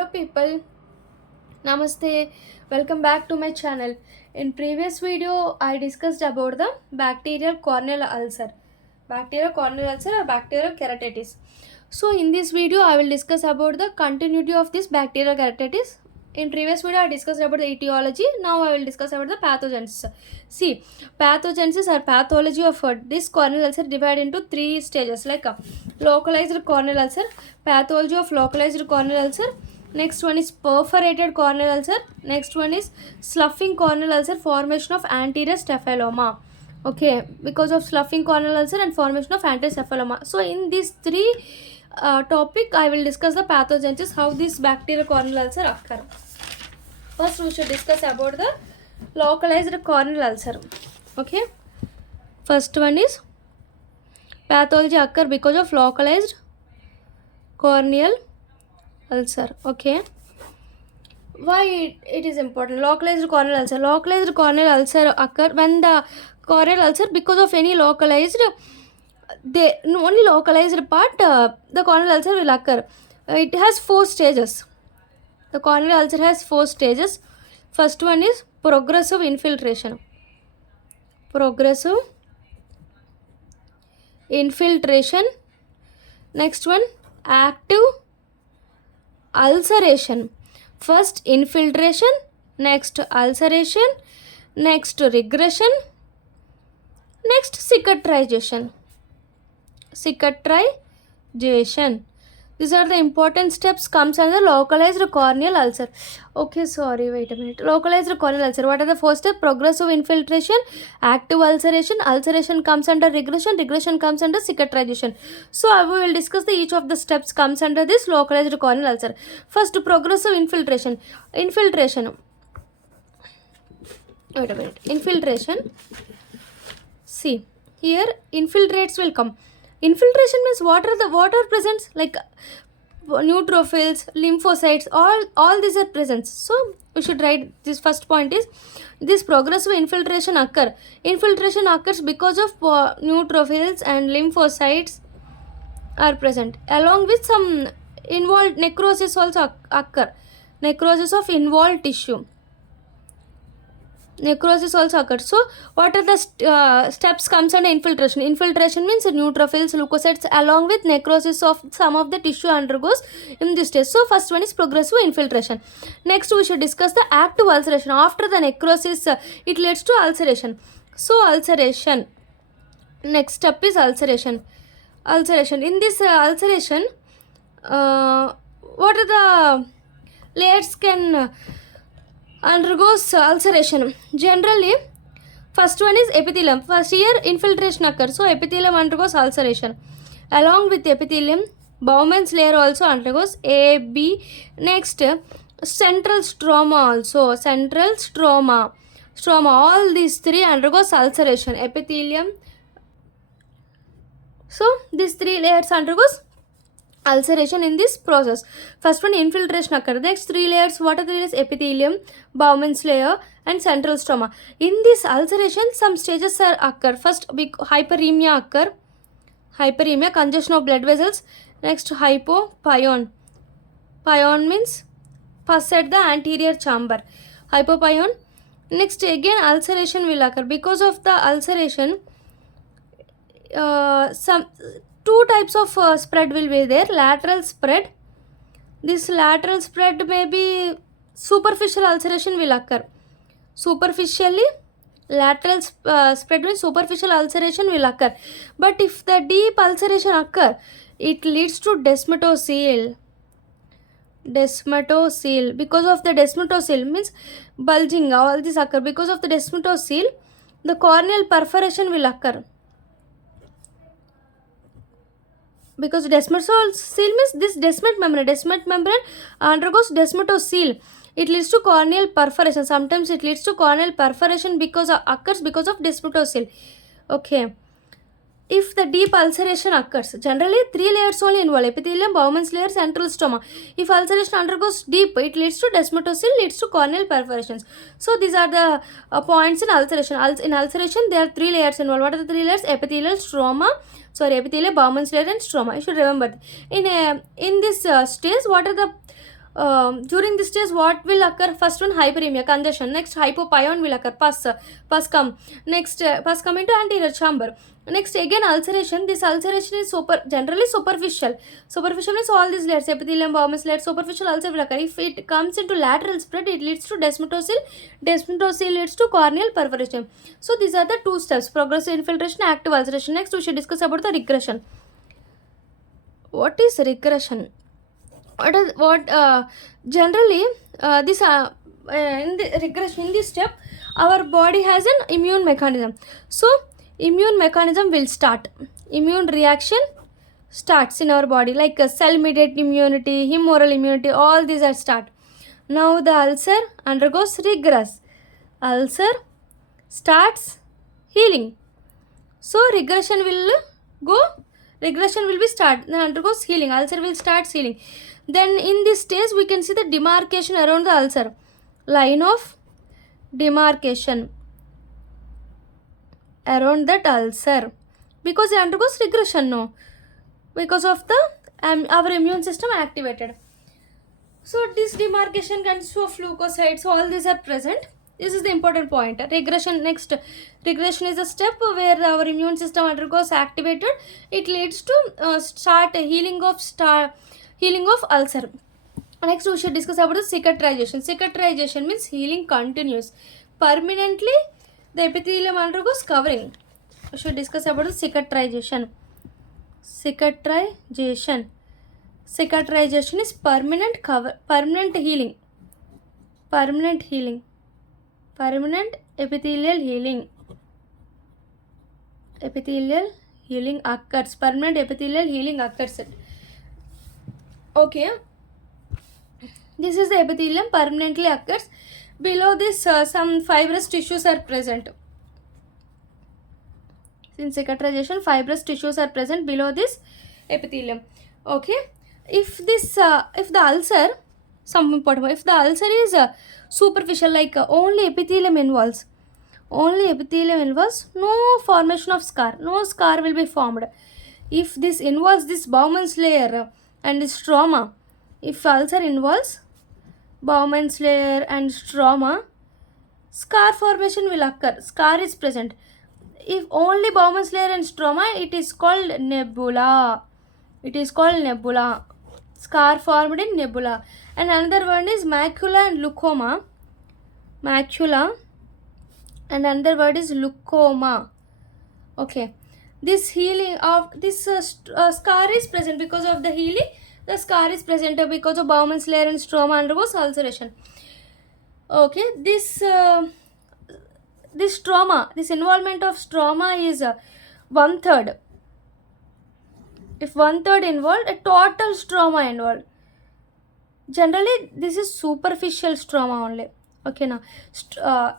Hello people, Namaste, welcome back to my channel. In previous video, I discussed about the bacterial corneal ulcer. Bacterial corneal ulcer or bacterial keratitis. So in this video, I will discuss about the continuity of this bacterial keratitis. In previous video, I discussed about the etiology. Now I will discuss about the pathogenesis. See, pathogenesis or pathology of this corneal ulcer divided into three stages like localized corneal ulcer, pathology of localized corneal ulcer. Next one is perforated corneal ulcer. Next one is sloughing corneal ulcer, formation of anterior staphyloma. Okay, because of sloughing corneal ulcer and formation of anterior staphyloma. So in these three topic, I will discuss the pathogenesis, how this bacterial corneal ulcer occur. First, we should discuss about the localized corneal ulcer. Okay, first one is pathology occur because of localized corneal ulcer. Okay, why it is important? Localized corneal ulcer occur when the corneal ulcer because of any localized only localized part the corneal ulcer will occur. It has 4 stages. The corneal ulcer has 4 stages. First one is progressive infiltration. Next one, active ulceration. First infiltration, next ulceration, next regression, next cicatrization. These are the important steps comes under localized corneal ulcer. Okay, sorry, wait a minute. Localized corneal ulcer. What are the first step? Progressive infiltration, active ulceration. Ulceration comes under regression. Regression comes under cicatrization. So we will discuss each of the steps comes under this localized corneal ulcer. First, progressive infiltration. Wait a minute. Infiltration. See, here infiltrates will come. Infiltration means what are present, like neutrophils, lymphocytes, all these are present. So we should write this. First point is this progressive infiltration occur. Infiltration occurs because of neutrophils and lymphocytes are present, along with some involved necrosis also occur. Necrosis of involved tissue. Necrosis also occurs. So what are the steps comes under infiltration? Infiltration means neutrophils, leukocytes along with necrosis of some of the tissue undergoes in this stage. So first one is progressive infiltration. Next we should discuss the active ulceration. After the necrosis it leads to ulceration. So ulceration. Next step is ulceration. In this ulceration, what are the layers can undergoes ulceration? Generally, first one is epithelium. First here infiltration occurs, so epithelium undergoes ulceration. Along with epithelium, Bowman's layer also undergoes A, B. Next, central stroma also. All these three undergoes ulceration. Epithelium. So these three layers undergoes ulceration in this process. First one infiltration occur. Next 3 layers, what are the layers? Epithelium, Bowman's layer and central stroma. In this ulceration some stages are occur. First hyperemia occur. Hyperemia, congestion of blood vessels. Next hypopyon. Pyon means pus at the anterior chamber. Hypopyon. Next again ulceration will occur. Because of the ulceration some 2 types of spread will be there. Lateral spread. This lateral spread may be superficial ulceration will occur. Superficially, lateral spread means superficial ulceration will occur. But if the deep ulceration occur, it leads to desmetocele. Because of the desmetocele means bulging, all this occur. Because of the desmetocele, the corneal perforation will occur. Because desmetocele means this desmet membrane undergoes desmetocele. It leads to corneal perforation. Sometimes it leads to corneal perforation occurs because of desmetocele. Okay. If the deep ulceration occurs, generally 3 layers only involved: epithelium, Bowman's layer, central stroma. If ulceration undergoes deep, it leads to desmetocele, leads to corneal perforations. So these are the points in ulceration. In ulceration, there are 3 layers involved. What are the 3 layers? Epithelium, Bowman's layer and stroma. You should remember. In this stage, what are the During this stage, what will occur? First one, hyperemia, congestion. Next, hypopyon will occur. Pus come. Next, pus come into anterior chamber. Next, again ulceration. This ulceration is generally superficial. Superficial means all these layers, epithelium, Bowman's layer, superficial ulcer will occur. If it comes into lateral spread, it leads to desmetocele. Desmetocele leads to corneal perforation. So these are the two steps: progressive infiltration, active ulceration. Next, we should discuss about the regression. What is regression? Generally this in the regression, in this step, our body has an immune mechanism. So immune mechanism will start, immune reaction starts in our body, like cell mediated immunity, humoral immunity, all these are start. Now the ulcer undergoes regress, ulcer starts healing. So regression will be start, then undergoes healing, ulcer will start healing. Then in this stage we can see the demarcation around the ulcer, line of demarcation around that ulcer, because it undergoes regression, no, because of the our immune system activated. So this demarcation consists of leukocytes, all these are present. This is the important point. Regression. Next, regression is a step where our immune system undergoes activated. It leads to start healing of ulcer. Next, we should discuss about the cicatrization. Cicatrization means healing continues. Permanently, the epithelium undergoes covering. We should discuss about the cicatrization. Cicatrization is permanent cover, permanent healing. Permanent epithelial healing. Epithelial healing occurs. Permanent epithelial healing occurs. Okay. This is the epithelium, permanently occurs. Below this, some fibrous tissues are present. In cicatrization, fibrous tissues are present below this epithelium. Okay. If the ulcer, some important, if the ulcer is superficial, like only epithelium involves, no formation of scar, no scar will be formed. If this involves this Bowman's layer and stroma, if ulcer involves Bowman's layer and stroma, scar formation will occur, scar is present. If only Bowman's layer and stroma, it is called nebula. Scar formed in nebula. And another one is macula and leucoma. Macula and another word is leucoma. Okay. This healing of this scar is present because of the healing. The scar is present because of Bowman's layer and stroma undergoes ulceration. Okay. This stroma, this involvement of stroma is 1/3. If 1/3 involved, a total stroma involved. Generally, this is superficial stroma only. Okay, now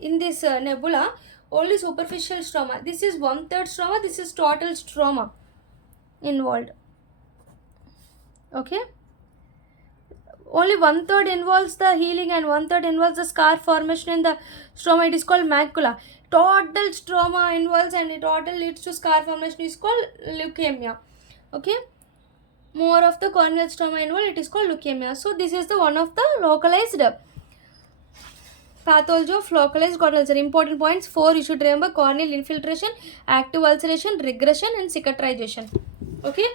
in this nebula, only superficial stroma. This is 1/3 stroma. This is total stroma involved. Okay. Only 1/3 involves the healing and 1/3 involves the scar formation in the stroma. It is called macula. Total stroma involves and it total leads to scar formation is called leukemia. Okay. More of the corneal stroma involved, it is called leukemia. So this is the one of the localized pathology of localized corneal ulcer. Important points 4 you should remember: corneal infiltration, active ulceration, regression and cicatrization. Okay.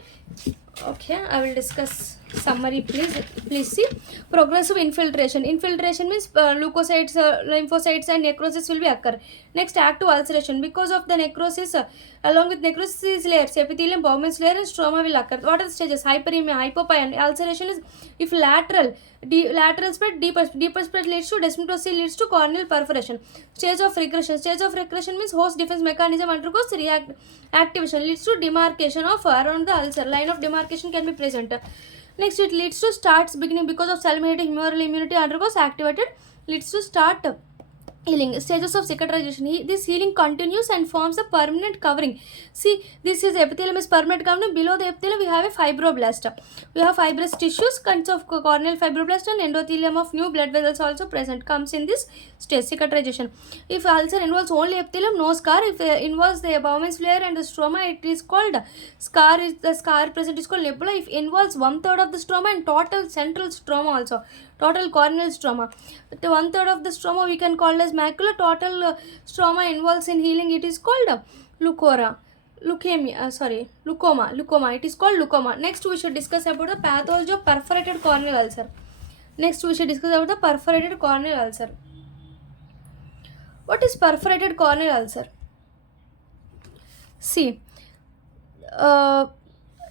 I will discuss summary. Please see. Progressive infiltration. Infiltration means leukocytes, lymphocytes and necrosis will be occur. Next, active ulceration. Because of the necrosis, along with necrosis layers, epithelium, Bowman's layer and stroma will occur. What are the stages? Hyperemia, hypopyon. Ulceration is if lateral spread, deeper spread leads to desmetocele, leads to corneal perforation. Stage of regression means host defense mechanism undergoes activation, leads to demarcation of around the ulcer. Line of demarcation can be present. Next, it leads to starts beginning because of cell mediated humoral immunity undergoes activated, leads to start Healing stages of cicatrization. This healing continues and forms a permanent covering. See, this is epithelium is permanent covering. Below the epithelium we have a fibroblast. We have fibrous tissues consists of corneal fibroblast and endothelium of new blood vessels also present, comes in this stage, cicatrization. If ulcer involves only epithelium, no scar. If involves the Bowman's layer and the stroma, it is called scar. Is the scar present is called nebula. If involves 1/3 of the stroma and total central stroma also, total corneal stroma, the 1/3 of the stroma we can call as macula. Total stroma involves in healing, it is called leucora, leukoma. It is called leukoma. Next we should discuss about the pathology of perforated corneal ulcer. What is perforated corneal ulcer? See,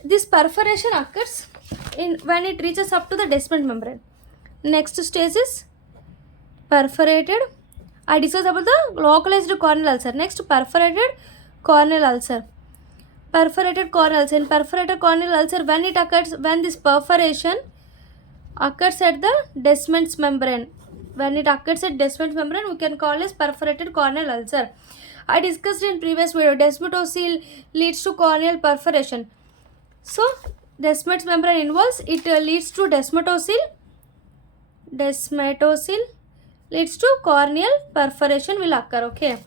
this perforation occurs when it reaches up to the descent membrane. Next stage is perforated. I discussed about the localized corneal ulcer. Next, perforated corneal ulcer. Perforated corneal ulcer. In perforated corneal ulcer, when this perforation occurs at the descent membrane. When it occurs at descent membrane, we can call as perforated corneal ulcer. I discussed in previous video, desmetocele leads to corneal perforation. So, descent membrane involves, it leads to desmetocele. Desmetocele leads to corneal perforation will occur. Okay,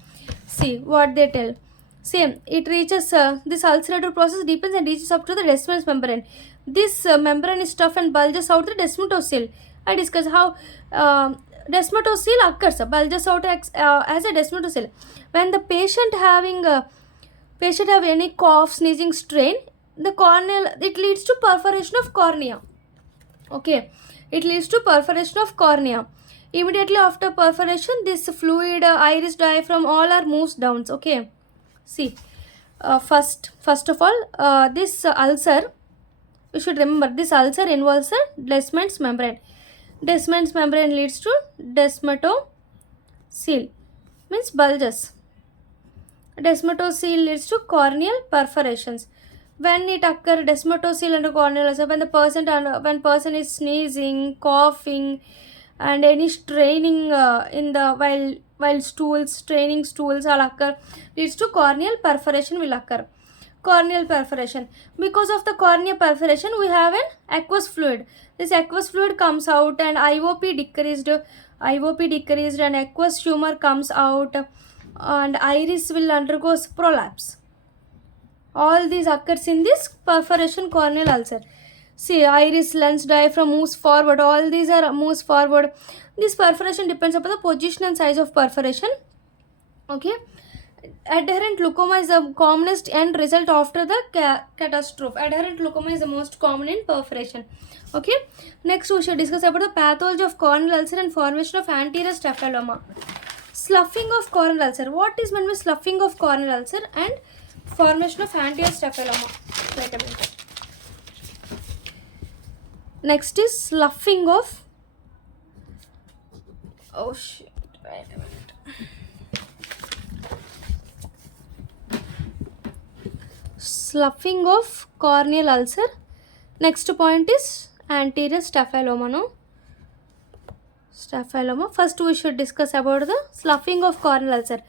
see what they tell. Same, it reaches this ulcerative process deepens and reaches up to the descent membrane. This membrane is tough and bulges out the desmetocele. I discuss how desmetocele occurs, bulges out as a desmetocele. When the patient have any cough, sneezing, strain, the corneal, it leads to perforation of cornea. Okay, it leads to perforation of cornea. Immediately after perforation, this fluid, iris, diaphragm, all are moves down. Okay, see, first of all, this ulcer, you should remember, this ulcer involves a descent membrane. Descent membrane leads to desmetocele, means bulges. Desmetocele leads to corneal perforations. When it occurs, desmetocele under corneal ulcer, when person is sneezing, coughing, and any straining in the while straining stools all occur, leads to corneal perforation will occur. Corneal perforation. Because of the cornea perforation, we have an aqueous fluid. This aqueous fluid comes out and IOP decreased and aqueous humor comes out and iris will undergo prolapse. All these occurs in this perforation corneal ulcer. See, iris, lens, diaphragm moves forward. All these are moves forward. This perforation depends upon the position and size of perforation. Okay. Adherent leukoma is the commonest end result after the catastrophe. Adherent leukoma is the most common in perforation. Okay. Next, we should discuss about the pathology of corneal ulcer and formation of anterior staphyloma. Sloughing of corneal ulcer. What is meant by sloughing of corneal ulcer and formation of anterior staphyloma? Wait a minute. Next is sloughing of. Oh shit! Wait a minute. Sloughing of corneal ulcer. Next point is anterior staphyloma. No. Staphyloma. First, we should discuss about the sloughing of corneal ulcer.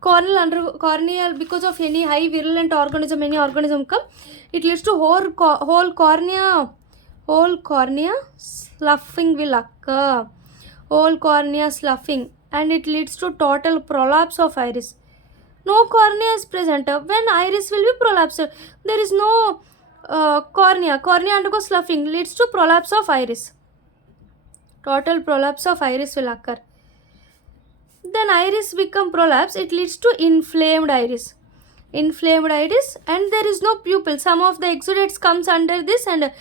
Corneal, because of any high virulent organism, any organism come, it leads to whole cornea sloughing will occur. Whole cornea sloughing, and it leads to total prolapse of iris. No cornea is present. When iris will be prolapsed, there is no cornea. Cornea undergoes sloughing, leads to prolapse of iris. Total prolapse of iris will occur. Then iris become prolapse, it leads to inflamed iris. Inflamed iris, and there is no pupil. Some of the exudates comes under this, and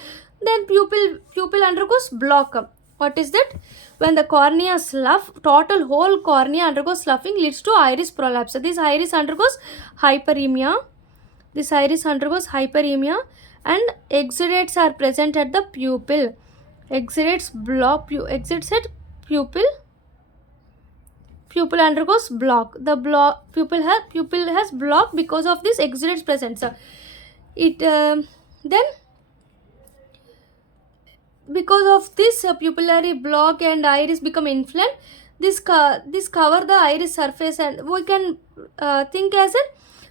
then pupil undergoes block. What is that? When the cornea slough, total whole cornea undergoes sloughing, leads to iris prolapse. This iris undergoes hyperemia. And exudates are present at the pupil. Exudates block. Exits at pupil. Pupil undergoes block. The pupil has block because of this exudates presence. Then because of this pupillary block and iris become inflamed, This cover the iris surface, and we can think as a,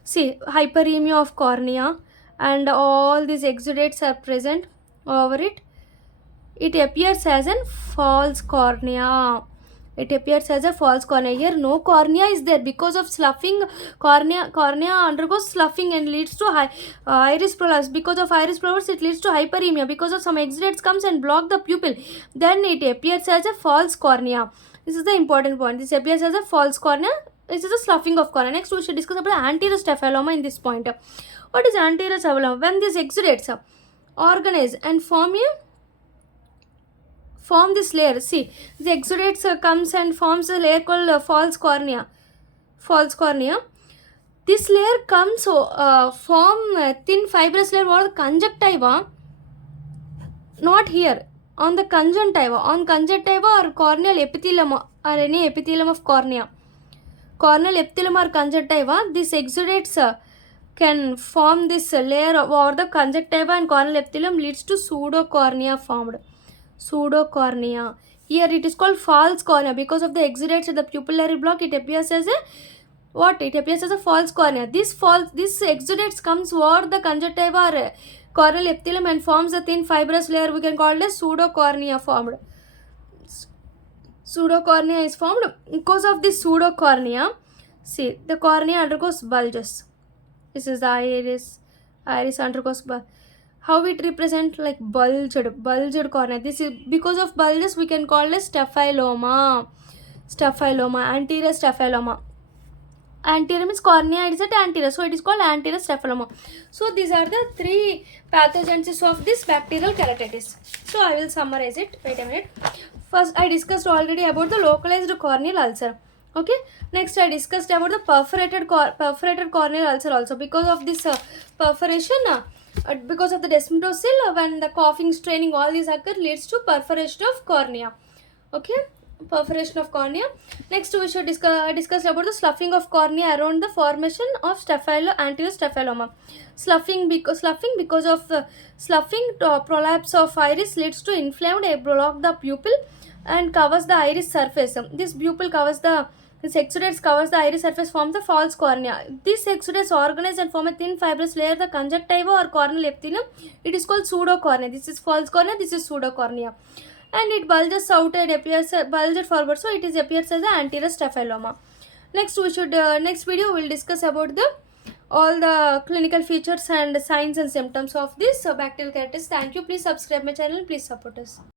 see, hyperemia of cornea, and all these exudates are present over it. It appears as a false cornea. It appears as a false cornea. Here no cornea is there because of sloughing. Cornea undergoes sloughing and leads to iris prolapse. Because of iris prolapse, it leads to hyperemia. Because of some exudates comes and block the pupil, then it appears as a false cornea. This is the important point. This appears as a false cornea. This is a sloughing of cornea. Next, we should discuss about the anterior staphyloma in this point. What is anterior staphyloma? When these exudates organize and form this layer. See, the exudates comes and forms a layer called false cornea. This layer comes form thin fibrous layer or conjunctiva. Not here, on the conjunctiva. On conjunctiva or corneal epithelium or any epithelium of cornea. Corneal epithelium or conjunctiva. This exudates can form this layer or the conjunctiva and corneal epithelium, leads to pseudocornea formed. Pseudocornea. Here it is called false cornea because of the exudates at the pupillary block. It appears as a what? It appears as a false cornea. This exudates comes over the conjunctiva or corneal epithelium and forms a thin fibrous layer. We can call it as pseudocornea formed. Pseudocornea is formed because of this pseudocornea. See, the cornea undergoes bulges. This is the iris. Iris undergoes bulges. How it represent like bulged cornea. This is because of bulges we can call it staphyloma. Anterior staphyloma. Anterior means cornea is at anterior, so it is called anterior staphyloma. So these are the three pathogenesis of this bacterial keratitis. So I will summarize it. Wait a minute. First, I discussed already about the localized corneal ulcer. Okay. Next, I discussed about the perforated corneal ulcer also. Because of this perforation, because of the desmatocyl, when the coughing, straining, all these occur, leads to perforation of cornea. Okay, perforation of cornea. Next, we should discuss about the sloughing of cornea around the formation of anterior staphyloma. Sloughing because of the sloughing prolapse of iris leads to inflamed, block the pupil and covers the iris surface. This exudates covers the iris surface, forms the false cornea. This exudates organize and form a thin fibrous layer, the conjunctiva or corneal epithelium. It is called pseudocornea. This is false cornea, this is pseudocornea. And it bulges out and appears bulges forward, so it appears as the anterior staphyloma. Next video we will discuss about all the clinical features and signs and symptoms of this bacterial keratitis. Thank you. Please subscribe my channel. Please support us.